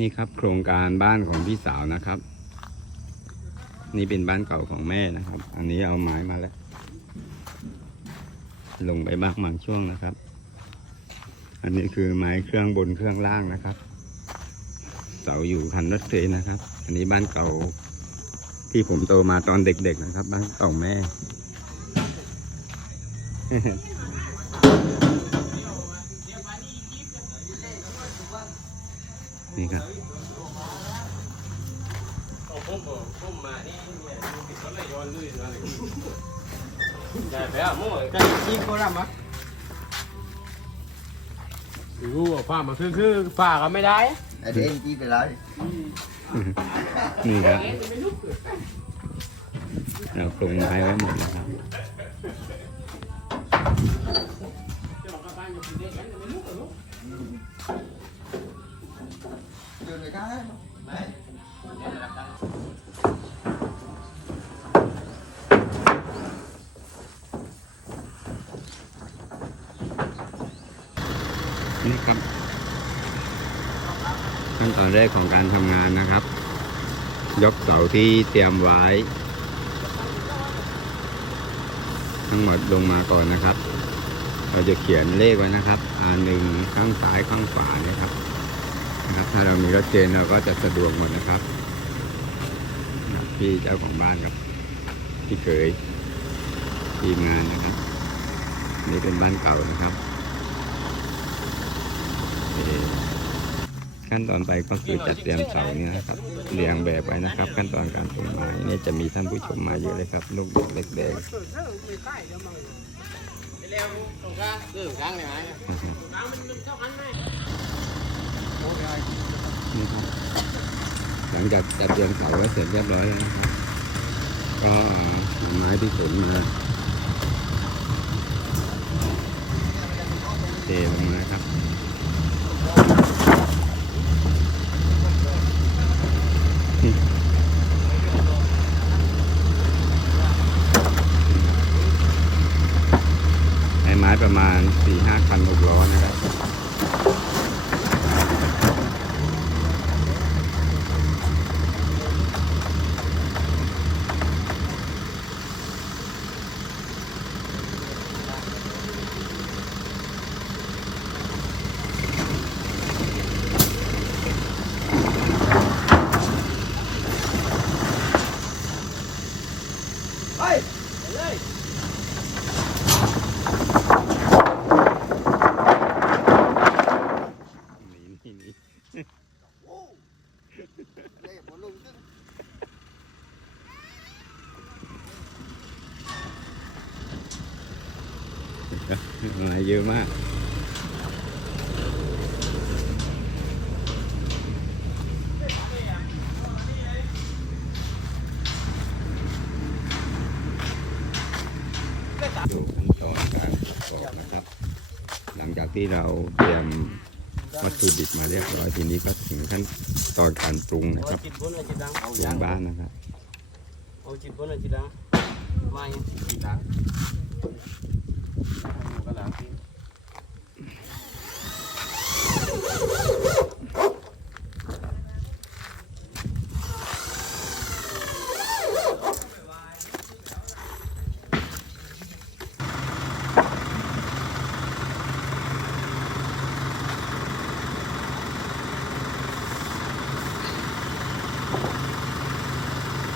นี่ครับโครงการบ้านของพี่สาวนะครับ นี่เป็นบ้านเก่าของแม่นะครับ อันนี้เอาไม้มาแล้ว ลงไปบ้างบางช่วงนะครับ อันนี้คือไม้เครื่องบนเครื่องล่างนะครับ เสาอยู่คันรถเฟรนะครับ อันนี้บ้านเก่าที่ผมโตมาตอนเด็กๆนะครับ บ้านเก่าแม่ นี่ครับรู้ว่าฟ้ามันคือคือฟ้าก็ไม่ได้ไอ้เด้งจี้ไปแล้วนี่ครับเราปรุงไม้ไว้หมดนะครับเดิ นี่ครับขั้นตอนแรกของการทำงานนะครับ ยกเสาที่เตรียมไว้ ทั้งหมดลงมาก่อนนะครับ เราจะเขียนเลขไว้นะครับอ่าหนึ่งข้างซ้ายข้างขวาเนี่ยครับ นะถ้าเรามีรถเจนเราก็จะสะดวกหมดนะครับ พี่เจ้าของบ้านครับ พี่เคยทีมงานนะครับนี่เป็นบ้านเก่านะครับขั้นตอนไปก็คือจัดเตรียมเสาเนี่นะครับเรียงแบบไว้นะครับ ขั้นตอนการปลูกไม้นี่จะมีท่านผู้ชมมาเยอะเลยครับลูกเด็กเล็กแดงแล้วตรงกลางเออกลางเลยไหม นี่ครับหลังจากจัดเตรียมเสาไว้เสร็จเรียบร้อยแล้วนะครับก็ไม้ที่ขนมาเทลงมาครับ ใช้ไม้ประมาณ 4 5คันหกล้อนะครับ เฮ้ย นี่นี่นี่ โอ้เล่ผมลงขึ้นไม้เยอะมากดูขั้นตอนการประกอบนะครับ หลังจากที่เราเตรียม วัตถุดิบมาเรียบร้อยทีนี้ก็ถึงขั้นตอนการปรุงนะครับจิตบนจิตดังปรุงบ้านนะครับเอาจิตบนจิตดังไม่จิตดังกระดัง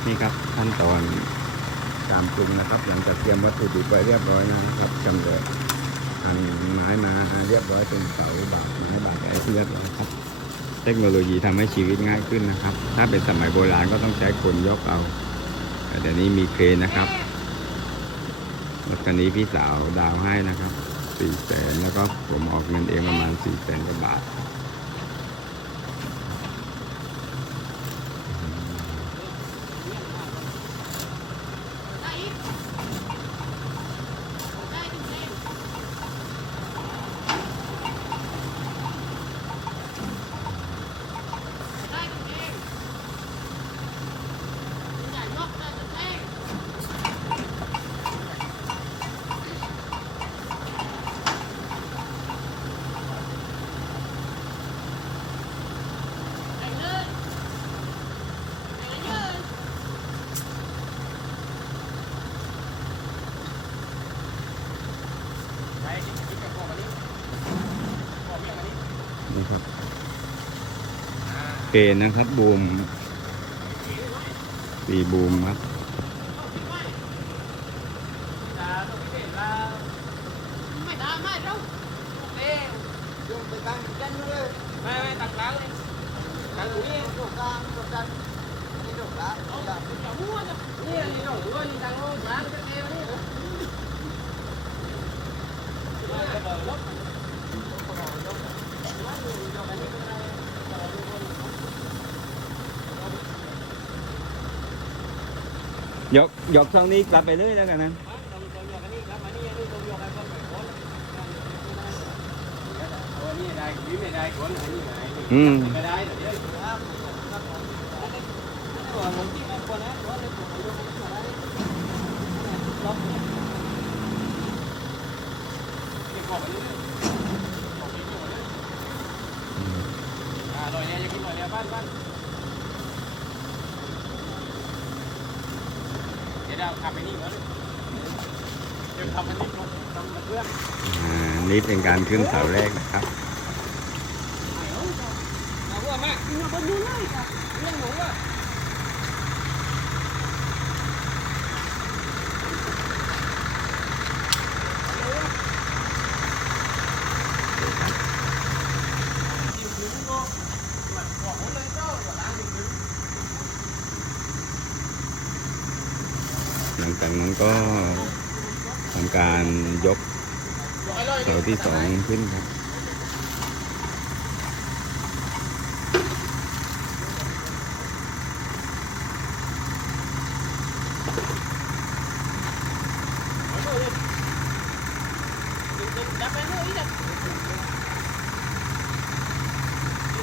นี่ครับ ขั้นตอนการปรุงนะครับ หลังจากเตรียมวัตถุดิบไว้เรียบร้อยนะครับจำเลยทางไม้มาเรียบร้อยเป็นเสาบาดไม้บาดอะไรที่เรียบร้อยครับ เทคโนโลยีทำให้ชีวิตง่ายขึ้นนะครับ ถ้าเป็นสมัยโบราณก็ต้องใช้คนยกเอาแต่เดี๋ยวนี้มีเครนนะครับรถคันนี้พี่สาวดาวให้นะครับสี่แสนแล้วก็ผมออกเงินเองประมาณสี่แสนกว่าบาท นะครับบูมปีบูมครับไม่ได้ไม่เราเอ้ยยงไปตั้งกันเลยไม่ไม่ตักล้างเลยล้างตรงนี้ ตรงกลางตรงกลางนี่ตรงกลางอย่า อย่ามั่วนะนี่นี่เราหัวนี่ตังโลล้างจะเทมานี่นะจะเบิกรถ ยกยกช่องนี้กลับไปเลยแล้วกันนะอืมไม่ได้เดี๋ยวผมที่ไม่ควรนะว่าเลยผมยกขึ้นมา ได้ล็อกเก็บของไปเรื่อยๆของเก็บอยู่เนี่ยอ่าลอยเนี่ยจะกินลอยเนี่ยบ้านบ้านเดี๋ยวเราขับไปนี่ก่อนเดี๋ยวทำมันนี่ลงทำมันเพื่อนอ่านี่เป็นการขึ้นเสาแรกนะครับ เอาว่ามากินมาบนนู้นเลยค่ะเรื่องหนูอะ หลังจากนั้นก็ทำการยกเสาที่สองขึ้นครับ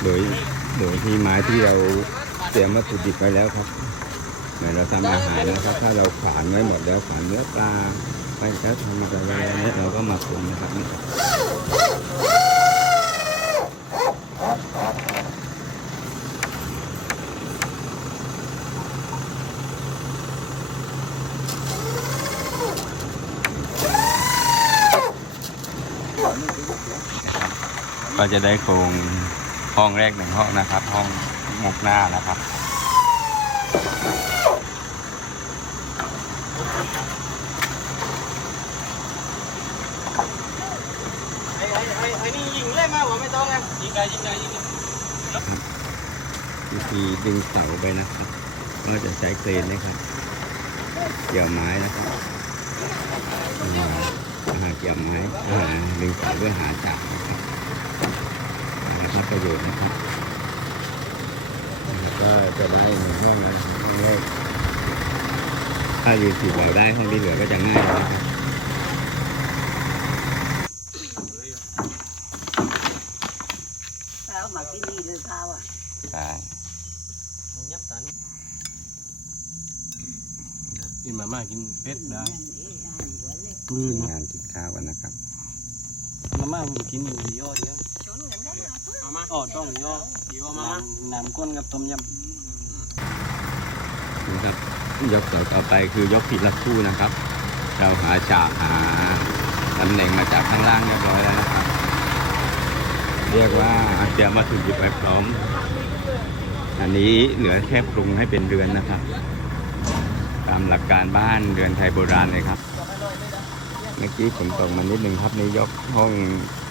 โดยโดยที่ไม้ที่เราเตรียมวัตถุดิบไว้แล้วครับ เหมือนเราทำอาหารนะครับ ถ้าเราขานไว้หมดแล้วขานเนื้อปลาไปแล้วทำอะไรเนี่ยเราก็มาปรุงนะครับนี่ก็จะได้โครงห้องแรกหนึ่งห้องนะครับ ห้องมุกหน้านะครับ ไอ้ไอ้ไอ้ไอ้นี่ยิงเลยมาหัวไม่ต้องไงยิงไกลยิงไกลยิงวิธีดึงเสาไปนะครับก็จะใช้เครนนะครับเกี่ยวไม้นะครับอาอ่าเกี่ยวไม้อ่าดึงเสาเพื่อหาฉากนะครับประโยชน์นะครับ ก็จะได้หนึ่งห้องแล้วห้องแรกถ้ายืนถีบเราได้ห้องที่เหลือก็จะง่ายนะครับข้าวมาที่นี่เลยข้าวอะใช่ยับตันกินมาม่ากินเป็ดได้ปืนงานกินข้าวกันนะครับมาม่าผมกินอยู่ย่อเดียวชนกันได้ไห มมาม่าอ๋อต้องย่อย่อมาม่าน้ำก้นกับต้มยำนะครับยกเสาต่อไปคือยกผิดละคู่นะครับ เราหาฉากหาตำแหน่งมาจากข้างล่างเรียบร้อยแล้วนะครับ เรียกว่าเตรียมวัตถุดิบไปพร้อม อันนี้เหลือแค่ปรุงให้เป็นเรือนนะครับ ตามหลักการบ้านเรือนไทยโบราณเลยครับ เมื่อกี้ฝนตกมานิดนึงครับนี่ยกห้อง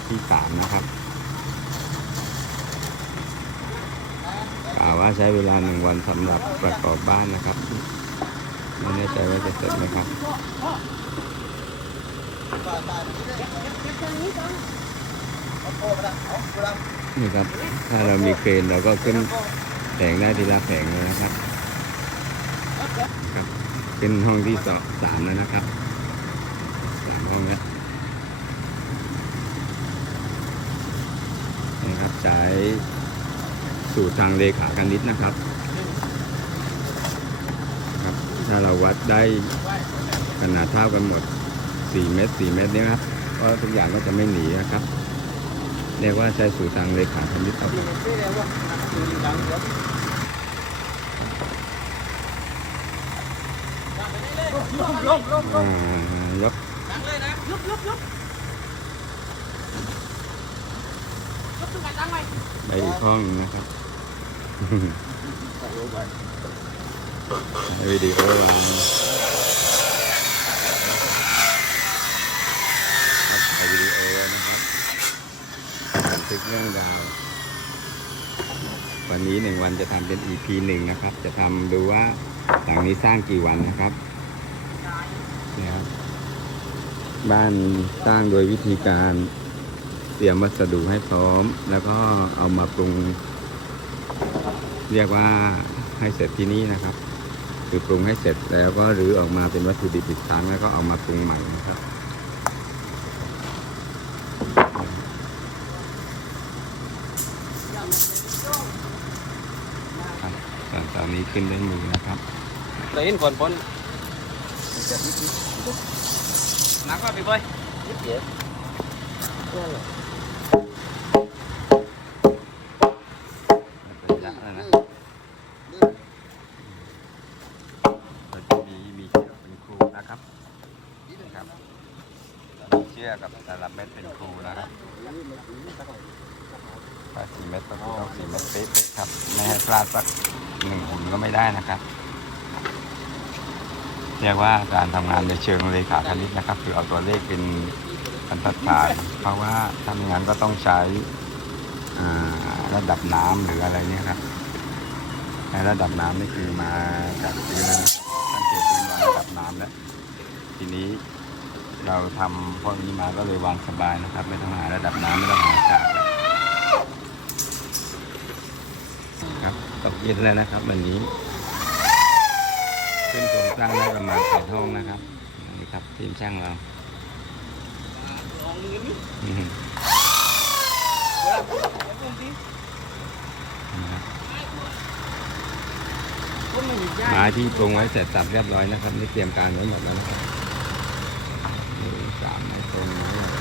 ที่สามนะครับกล่าวว่าใช้เวลาหนึ่งวันสำหรับประกอบบ้านนะครับ ไม่แน่ใจว่าจะเสร็จไหมครับนี่ครับ ถ้าเรามีเครนเราก็ขึ้นแผงได้ทีละแผงเลยนะครับครับเป็นห้องที่สองสามแล้วนะครับสามห้องแล้วนะครับใช้ สูตรทางเลขาคณิตนะครับ ครับ ถ้าเราวัดได้ขนาดเท่ากันหมด 4 เมตร 4 เมตรเนี่ยครับก็ทุกอย่างก็จะไม่หนีนะครับเรียกว่าใช้สูตรทางเลขาคณิตครับลงลงอ่ายกดังเลยนะยุบยุบยุบยุบทุกไปอีกห้องนะครับใส่ลงไป วิดีโอเราถ่ายวิดีโอนะครับบันทึกเรื่องราว วันนี้หนึ่งวันจะทำเป็น EP หนึ่งนะครับ จะทำดูว่าหลังนี้สร้างกี่วันนะครับนี่ครับ บ้านสร้างโดยวิธีการเตรียมวัสดุให้พร้อม แล้วก็เอามาปรุง เรียกว่าให้เสร็จที่นี่นะครับ คือปรุงให้เสร็จแล้วก็รื้อออกมาเป็นวัตถุดิบอีกครั้งแล้วก็เอามาปรุงใหม่นะครับครับส่วนตอนนี้ขึ้นด้วยมือนะครับเลยเห็นคนพ้นนักว่าพี่บอยเป็นยักษ์แล้วนะเราจะมีมีเชือกเป็นครูนะครับครับมีเชือ กับแต่ละเม็ดเป็นครูนะครับถ้าสี่เม็ดก็คือต้องสี่เม็ดเป๊ะๆครับ ไม่ให้พลาดสักหนึ่งหุ่นก็ไม่ได้นะครับ เรียกว่าการทำงานในเชิงเลขาคณิตนะครับ คือเอาตัวเลขเป็นบรรทัดฐาน เพราะว่าถ้าไม่งั้นก็ต้องใช้ระดับน้ำหรืออะไรเนี่ยครับในระดับน้ำนี่คือมาจากพื้นแล้วนะสังเกตพื้นวางระดับน้ำแล้วทีนี้ เราทำพวกนี้มาก็เลยวางสบายนะครับ ไม่ต้องหาระดับน้ำไม่ต้องหาอากาศครับตกเย็นแล้วนะครับ วันนี้ ขึ้นโครงสร้างได้ประมาณแปดห้องนะครับนี่ครับทีมช่างเรามนะครับไม้ที่ปรุงไว้เสร็จสับเรียบร้อยนะครับ นี่เตรียมการไว้หมดแล้วนะครับนี่สามไม้ตรงไม้อะไร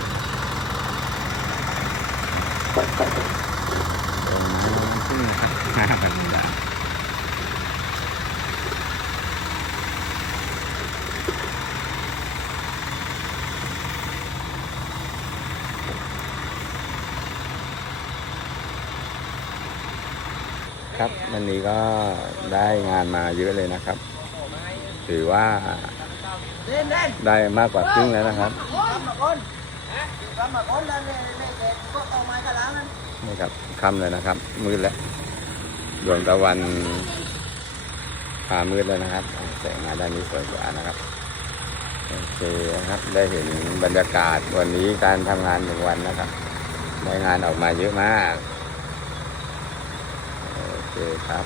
ตรงไม้ประมาณครึ่งนะครับห้าพันบาทครับวันนี้ก็ได้งานมาเยอะเลยนะครับ ถือว่าเล่นเล่นได้มากกว่าครึ่งแล้วนะครับทำมาค นทำมาคนแล้วเนี่ยเนี่ยเด็กก็เอาไม้กระล้างนั่นนี่ครับค่ำเลยนะครับ มืดแล้วดวงตะวันพามืดแล้วนะครับแสงมาด้านนี้สวยกว่านะครับโอเคนะครับ ได้เห็นบรรยากาศวันนี้การทำงานหนึ่งวันนะครับได้งานออกมาเยอะมากโอเคครับ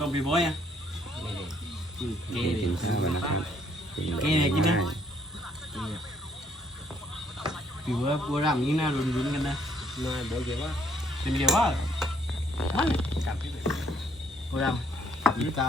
ต้องพี่บอยอะกินกินข้าวกันนะครับ กินแบบเก๋กินนะง่ายพี่บอยกูรำนี้นะรุนรุนกันนะมาบอกเดี๋ยวว่าเป็นเดี๋ยวว่ามันกลับพี่ไปกูรำยี่เก้า